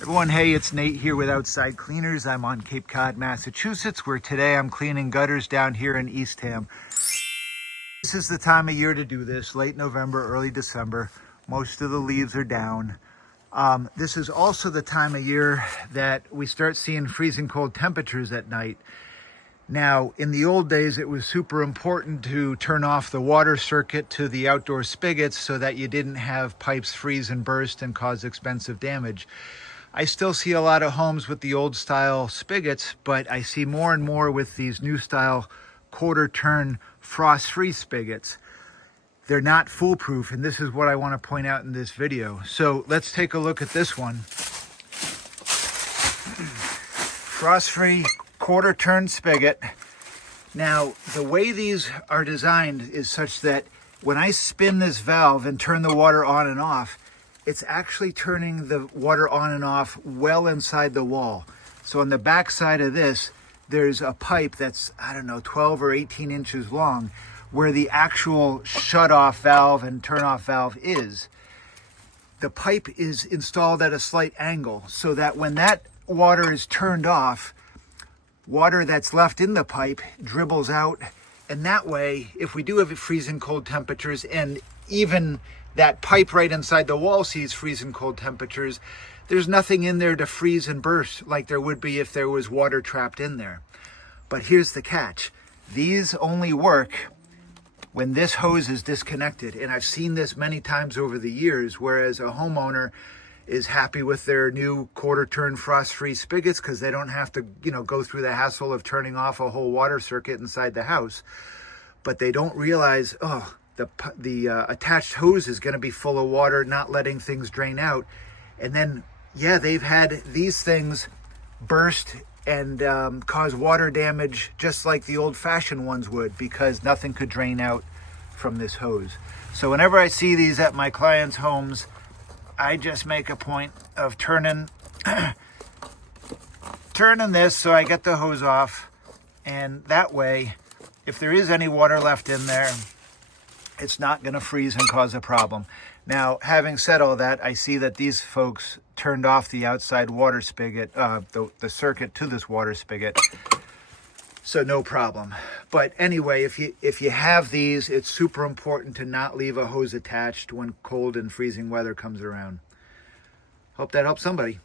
Everyone, hey, it's Nate here with Outside Cleaners. I'm on Cape Cod, Massachusetts, where today I'm cleaning gutters down here in Eastham. This is the time of year to do this, late November, early December. Most of the leaves are down. This is also the time of year that we start seeing freezing cold temperatures at night. Now, in the old days, it was super important to turn off the water circuit to the outdoor spigots so that you didn't have pipes freeze and burst and cause expensive damage. I still see a lot of homes with the old style spigots, but I see more and more with these new style quarter turn frost-free spigots. They're not foolproof, and this is what I want to point out in this video. So let's take a look at this one. Frost-free quarter turn spigot. Now, the way these are designed is such that when I spin this valve and turn the water on and off, it's actually turning the water on and off well inside the wall. So on the back side of this, there's a pipe that's, 12 or 18 inches long, where the actual shut-off valve and turn-off valve is. The pipe is installed at a slight angle so that when that water is turned off, water that's left in the pipe dribbles out. And that way, if we do have freezing cold temperatures, and even that pipe right inside the wall sees freezing cold temperatures, there's nothing in there to freeze and burst like there would be if there was water trapped in there. But here's the catch. These only work when this hose is disconnected. And I've seen this many times over the years, whereas a homeowner is happy with their new quarter turn frost-free spigots because they don't have to, go through the hassle of turning off a whole water circuit inside the house. But they don't realize, the attached hose is going to be full of water, not letting things drain out. And then, they've had these things burst and cause water damage just like the old-fashioned ones would, because nothing could drain out from this hose. So whenever I see these at my clients' homes, I just make a point of turning this so I get the hose off. And that way, if there is any water left in there, it's not going to freeze and cause a problem. Now, having said all that, I see that these folks turned off the outside water spigot, the circuit to this water spigot, so no problem. But anyway, if you have these, it's super important to not leave a hose attached when cold and freezing weather comes around. Hope that helps somebody.